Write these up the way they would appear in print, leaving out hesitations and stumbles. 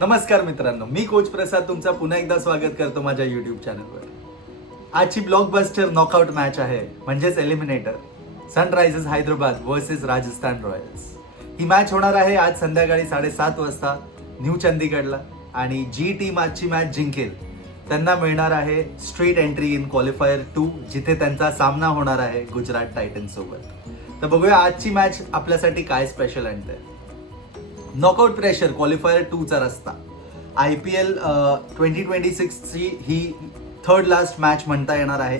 नमस्कार मित्रांनो, मी कोच प्रसाद तुमचा पुन्हा एकदा स्वागत करतो माझ्या यूट्यूब चॅनलवर. आजची ब्लॉकबस्टर नॉकआउट मॅच आहे, म्हणजेच eliminator, Sunrisers Hyderabad versus Rajasthan Royals. ही मॅच होणार आहे आज संध्याकाळी 7:30 वाजता न्यू चंदीगडला. आणि जी टीम आजची मॅच जिंकेल त्यांना मिळणार आहे स्ट्रेट एंट्री इन क्वालिफायर 2, जिथे त्यांचा सामना होणार आहे गुजरात टायटन्स सोबत. तर बघूया आजची मॅच आपल्यासाठी काय स्पेशल आणते. नॉकआउट प्रेशर क्वालिफायर 2चा रस्ता. IPL 2026ची ही थर्ड लास्ट मॅच म्हणता येणार आहे.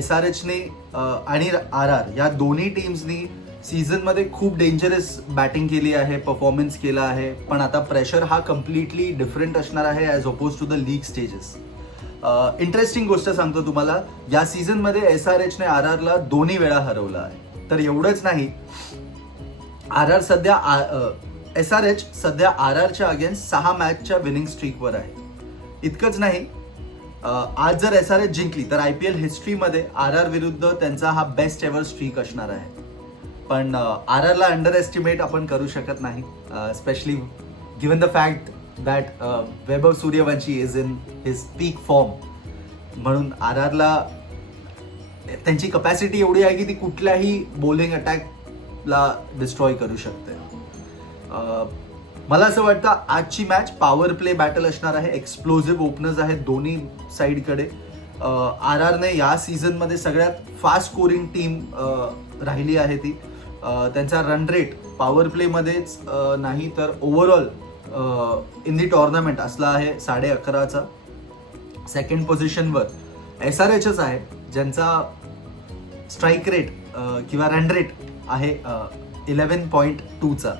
SRHने आणि RR या दोन्ही टीम्सनी सीझनमध्ये खूप डेंजरस बॅटिंग केली आहे, परफॉर्मन्स केला आहे, पण आता प्रेशर हा कम्प्लिटली डिफरंट असणार आहे as opposed to the league stages. Interesting गोष्ट सांगतो तुम्हाला, या सीझनमध्ये SRHने RRला दोन्ही वेळा हरवलं आहे. तर एवढंच नाही, SRH सध्या RRच्या अगेन्स्ट 6 मॅचच्या विनिंग स्ट्रीकवर आहे. इतकंच नाही, आज जर SRH जिंकली तर IPL हिस्ट्रीमध्ये RR विरुद्ध त्यांचा हा बेस्ट एव्हर स्ट्रीक असणार आहे. पण RRला अंडर एस्टिमेट आपण करू शकत नाही, specially given the fact that Vaibhav Suryavanshi is in his peak form. म्हणून RRला त्यांची कपॅसिटी एवढी आहे की ती कुठल्याही बॉलिंग अटॅकला डिस्ट्रॉय करू शकते. मला असं वाटतं आजची मॅच पॉवर प्ले बॅटल असणार आहे. एक्सप्लोजिव्ह ओपनर्स आहेत दोन्ही साईडकडे. RRने या सीझनमध्ये सगळ्यात फास्ट स्कोरिंग टीम राहिली आहे ती. त्यांचा रन रेट पॉवर प्लेमध्येच नाही तर ओव्हरऑल इन दी टॉर्नामेंट असला आहे 11.5चा. सेकंड पोझिशनवर SRHच आहे, ज्यांचा स्ट्राईक रेट किंवा रन रेट आहे 11.2चा.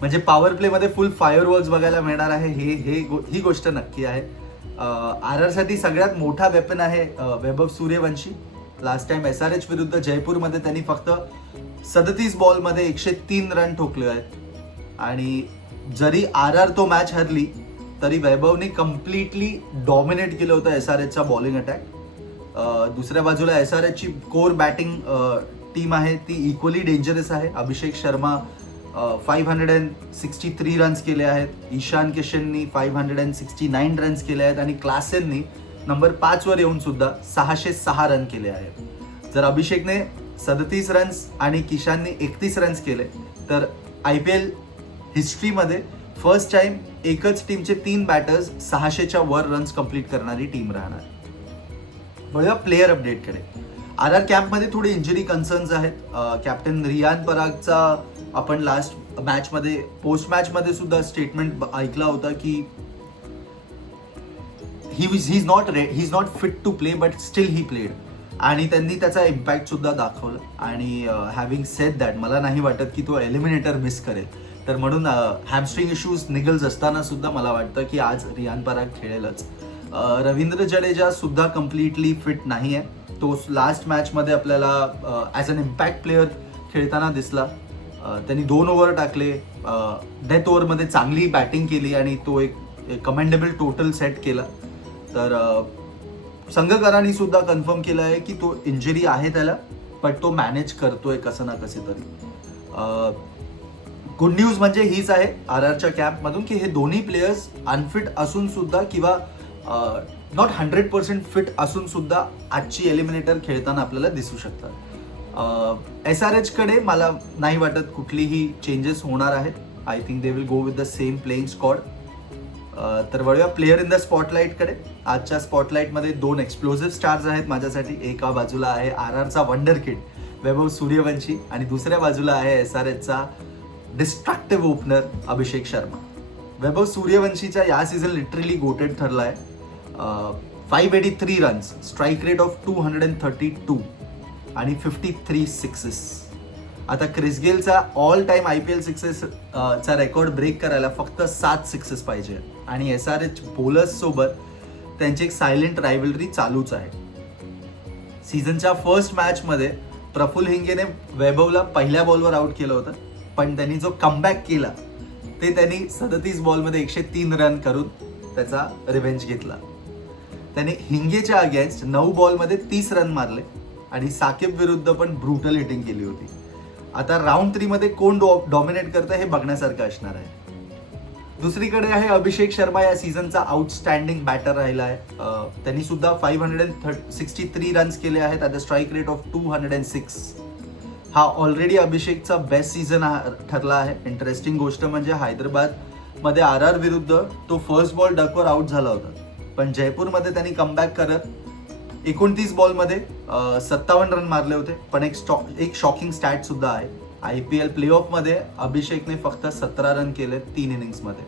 म्हणजे पॉवर प्लेमध्ये फुल फायरवर्क्स बघायला मिळणार आहे. ही गोष्ट नक्की आहे. RRसाठी सगळ्यात मोठा वेपन आहे Vaibhav Suryavanshi. Last time SRH विरुद्ध जयपूरमध्ये त्यांनी फक्त 37 बॉलमध्ये 103 रन ठोकले आहेत. आणि जरी RR तो मॅच हरली तरी वैभवने कम्प्लिटली डॉमिनेट केलं होतं SRHचा बॉलिंग अटॅक. दुसऱ्या बाजूला SRHची कोर बॅटिंग टीम आहे ती इक्वली डेंजरस आहे. अभिषेक शर्मा 563 रन्स केले आहेत, ईशान किशननी 569 रन्स केले आहेत आणि क्लासेननी नंबर 5 वर येऊन सुद्धा 606 रन केले आहेत. जर अभिषेकने 37 रन्स आणि किशानने 31 रन्स केले तर IPL हिस्ट्रीमध्ये फर्स्ट टाइम एकच टीमचे 3 बॅटर्स 600च्या वर रन्स कंप्लीट करणारी टीम राहणार. वळूया प्लेयर अपडेटकडे. RR कॅम्पमध्ये थोडी इंजुरी कन्सर्न्स आहेत. कॅप्टन रियान परागचा आपण लास्ट मॅचमध्ये पोस्ट मॅचमध्ये सुद्धा स्टेटमेंट ऐकला होता की he is not fit to play but still he played. आणि त्यांनी त्याचा इम्पॅक्ट सुद्धा दाखवला. आणि हॅव्हिंग सेड दॅट मला नाही वाटत की तो एलिमिनेटर मिस करेल. तर म्हणून हॅमस्ट्रिंग इश्यूज निगल्स असताना सुद्धा मला वाटतं की आज रियान पराग खेळेलच. रवींद्र जडेजा सुद्धा कम्प्लिटली फिट नाही आहे. तो लास्ट मॅचमध्ये आपल्याला ॲज अन इम्पॅक्ट प्लेअर खेळताना दिसला. त्यांनी 2 ओव्हर टाकले, डेथ ओव्हरमध्ये चांगली बॅटिंग केली आणि तो एक कमेंडेबल टोटल सेट केला. तर संघकारांनी सुद्धा कन्फर्म केलं आहे की तो इंजुरी आहे त्याला, बट तो मॅनेज करतोय कसं ना कसे तरी. गुड न्यूज म्हणजे हीच आहे RRच्या कॅम्पमधून की हे दोन्ही प्लेयर्स अनफिट असून सुद्धा किंवा नॉट 100% फिट असून सुद्धा आजची एलिमिनेटर खेळताना आपल्याला दिसू शकतात. SRH कडे मला नाही वाटत कुठलीही चेंजेस होणार आहेत. I think they will go with the same playing squad. तर वळूया प्लेयर इन द स्पॉटलाईटकडे. आजच्या स्पॉटलाईटमध्ये 2 एक्सप्लोजिव्ह स्टार्स आहेत माझ्यासाठी. एका बाजूला आहे RRचा वंडर किड वैभव सूर्यवंशी आणि दुसऱ्या बाजूला आहे SRHचा डिस्ट्रक्टिव्ह ओपनर अभिषेक शर्मा. वैभव सूर्यवंशीचा या सीझन लिटरली गोटेड ठरला आहे. 583 रन्स, स्ट्राईक रेट ऑफ 232 आणि 53 सिक्सेस. आता क्रिस गेलचा ऑल टाइम IPL सिक्सेस चा रेकॉर्ड ब्रेक करायला फक्त 7 सिक्सेस पाहिजे. आणि SRH बॉलर्स सोबत त्यांची एक सायलेंट रायव्हलरी चालूच आहे. सीझनच्या फर्स्ट मॅचमध्ये प्रफुल्ल हिंगेने वैभवला पहिल्या बॉलवर आउट केलं होतं, पण त्यांनी जो कमबॅक केला ते त्यांनी 37 बॉलमध्ये 103 रन करून त्याचा रिव्हेंज घेतला. त्याने हिंगेच्या अगेन्स्ट 9 बॉलमध्ये 30 रन मारले आणि साकिब विरुद्ध पण ब्रुटल हिटिंग केली होती. आता राऊंड 3 मध्ये कोण डॉमिनेट करतं हे बघण्यासारखं असणार आहे. दुसरीकडे आहे अभिषेक शर्मा, या सीझनचा आउटस्टँडिंग बॅटर राहिला आहे. त्यांनी सुद्धा 563 रन्स केले आहेत at the strike rate of 206. हा ऑलरेडी अभिषेकचा बेस्ट सीझन ठरला आहे. इंटरेस्टिंग गोष्ट म्हणजे हैदराबादमध्ये RR विरुद्ध तो फर्स्ट बॉल डकवर आउट झाला होता, पण जयपूरमध्ये त्यांनी कमबॅक करत 29 बॉलमध्ये 57 रन मारले होते. पण एक शॉकिंग स्टॅट सुद्धा आहे. IPL प्लेऑफमध्ये अभिषेकने फक्त 17 रन केले 3 इनिंग्समध्ये.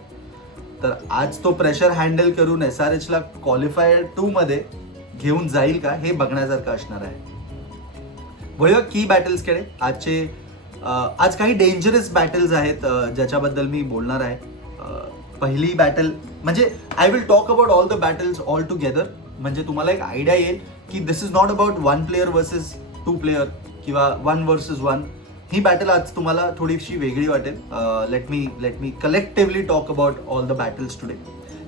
तर आज तो प्रेशर हँडल करून SRHला क्वालिफायर 2 मध्ये घेऊन जाईल का, हे बघण्यासारखं असणार आहे. वळूया की बॅटल्सकडे. आज काही डेंजरस बॅटल्स आहेत ज्याच्याबद्दल मी बोलणार आहे. पहिली बॅटल म्हणजे I will talk about all the battles all together, म्हणजे तुम्हाला एक आयडिया येईल की this is not about 1 player versus 2 player किंवा 1 वर्सेस 1. ही बॅटल आज तुम्हाला थोडीशी वेगळी वाटेल. Let me collectively talk about all the battles today.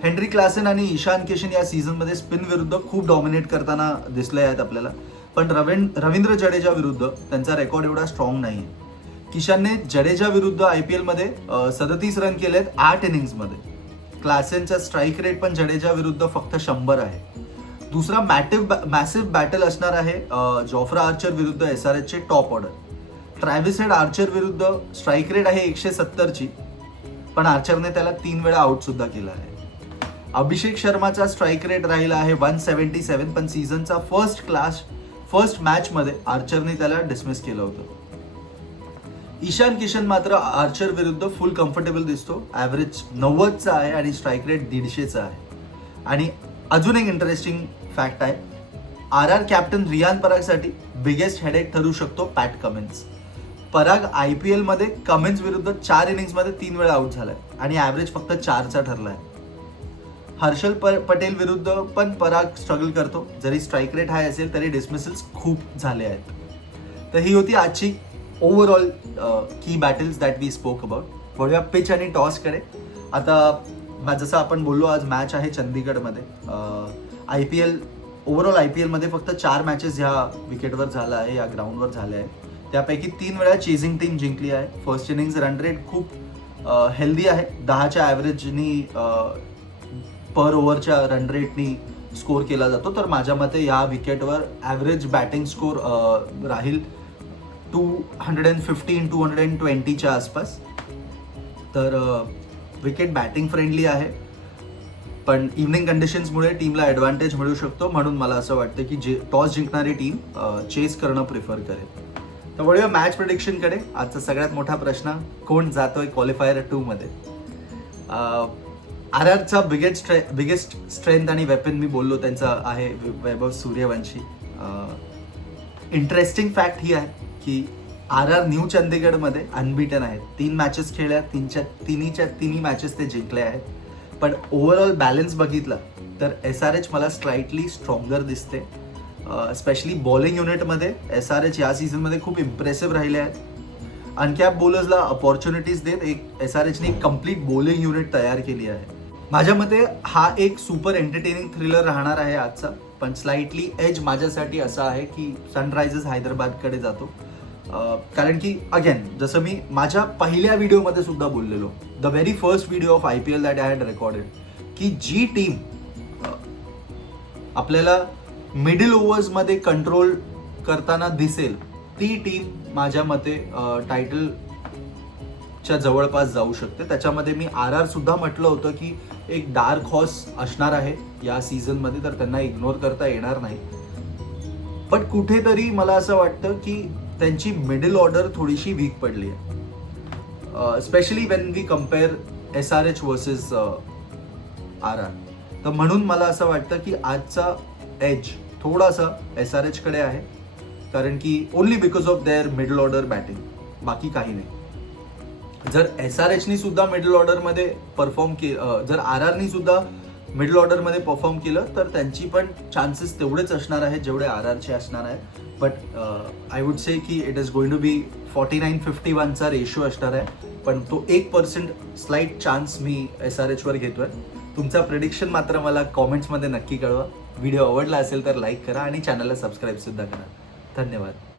Henry Klaasen आणि ईशान किशन या सीझनमध्ये स्पिन विरुद्ध खूप डॉमिनेट करताना दिसले आहेत आपल्याला, पण रवींद्र जडेजा विरुद्ध त्यांचा रेकॉर्ड एवढा स्ट्रॉंग नाही आहे. किशनने जडेजा विरुद्ध IPL मध्ये 37 रन केलेत 8 इनिंग्समध्ये. क्लासेनचा स्ट्राईक रेट पण जडेजा विरुद्ध फक्त 100 आहे. दुसरा मॅसिव्ह बॅटल असणार आहे जॉफ्रा आर्चर विरुद्ध SRHचे top order. Travis Head Archer विरुद्ध स्ट्राईक रेट आहे 170ची, पण आर्चरने त्याला 3 वेळा आउट सुद्धा केला आहे. अभिषेक शर्माचा स्ट्राईक रेट राहिला आहे 177, पण सीझनचा फर्स्ट मॅचमध्ये आर्चरने त्याला डिसमिस केलं होतं. ईशान किशन मात्र आर्चर विरुद्ध फुल कम्फर्टेबल दिसतो. ॲव्हरेज 90चा आहे आणि स्ट्राईक रेट 150चा आहे. आणि अजून एक इंटरेस्टिंग फॅक्ट आहे, RR कॅप्टन रियान परागसाठी बिगेस्ट हेडेक ठरू शकतो पॅट कमिन्स. पराग IPL मध्ये कमिन्स विरुद्ध 4 इनिंग्समध्ये 3 वेळा आउट झालाय आणि ॲव्हरेज फक्त 4चा ठरलाय. हर्षल पटेल विरुद्ध पण पराग स्ट्रगल करतो. जरी स्ट्राईक रेट हाय असेल तरी डिसमिसल्स खूप झाले आहेत. तर ही होती आजची overall key battles that we spoke about. वळूया पिच आणि टॉसकडे. आता जसं आपण बोललो, आज मॅच आहे चंदीगडमध्ये. ओव्हरऑल IPL मध्ये फक्त 4 मॅचेस ह्या विकेटवर झाला आहे, या ग्राउंडवर झाले आहेत. त्यापैकी 3 वेळा चेझिंग टीम जिंकली आहे. फर्स्ट इनिंग्स रन रेट खूप हेल्दी आहे. 10च्या ॲव्हरेजनी पर ओव्हरच्या रन रेटनी स्कोर केला जातो. तर माझ्या मते या विकेटवर ॲव्हरेज बॅटिंग स्कोर राहील 215-220च्या आसपास. तर विकेट बॅटिंग फ्रेंडली आहे, पण इव्हनिंग कंडिशन्समुळे टीमला ॲडव्हान्टेज मिळू शकतो. म्हणून मला असं वाटतं की टॉस जिंकणारी टीम चेस करणं प्रिफर करेल. तर वळूया मॅच प्रेडिक्शनकडे. आजचा सगळ्यात मोठा प्रश्न, कोण जातोय क्वालिफायर 2 मध्ये. RRचा बिगेस्ट स्ट्रेंथ आणि वेपन मी बोललो त्यांचा आहे वैभव सूर्यवंशी. इंटरेस्टिंग फॅक्ट ही आहे की RR न्यू चंदीगडमध्ये अनबीटन आहेत. 3 मॅचेस खेळल्या, तिन्ही मॅचेस ते जिंकले आहेत. पण ओव्हरऑल बॅलन्स बघितला तर SRH मला स्लाइटली स्ट्रॉंगर दिसते. स्पेशली बॉलिंग युनिटमध्ये SRH या सीझनमध्ये खूप इम्प्रेसिव्ह राहिले आहेत. अनकॅप बॉलर्सला अपॉर्च्युनिटीज देत SRHने एक कम्प्लीट बॉलिंग युनिट तयार केली आहे. माझ्या मते हा एक सुपर एंटरटेनिंग थ्रिलर राहणार आहे आजचा. पण स्लाइटली एज माझ्यासाठी असा आहे की सनरायझर्स हैदराबादकडे जातो. कारण की अगेन जसं मी माझ्या पहिल्या व्हिडिओमध्ये सुद्धा बोललेलो, the very first video off IPL that I had recorded, की जी टीम आपल्याला मिडल ओव्हर्समध्ये कंट्रोल करताना दिसेल ती टीम माझ्या मते टायटलच्या जवळपास जाऊ शकते. त्याच्यामध्ये मी RR सुद्धा म्हटलं होतं की एक डार्क हॉर्स असणार आहे या सीझनमध्ये, तर त्यांना इग्नोर करता येणार नाही. पण कुठेतरी मला असं वाटतं की त्यांची मिडल ऑर्डर थोडीशी वीक पडली आहे, specially when we compare SRH versus RR. तर म्हणून मला असं वाटतं की आजचा एज थोडासा SRHकडे आहे, कारण की only because of their middle order batting, बाकी काही नाही. जर SRHनी सुद्धा मिडल ऑर्डरमध्ये परफॉर्म केलं, जर RRनी सुद्धा मिडल ऑर्डरमध्ये परफॉर्म केलं तर त्यांची पण चान्सेस तेवढेच असणार आहेत जेवढे RRचे असणार आहेत. बट आय वुड से की it is going to be 49-51चा रेशो असणार आहे. पण तो 1% स्लाइट चान्स मी SRHवर घेतोय. तुमचा प्रेडिक्शन मात्र मला कॉमेंट्समध्ये नक्की कळवा. व्हिडिओ आवडला असेल तर लाईक करा आणि चॅनलला सबस्क्राईब सुद्धा करा. धन्यवाद.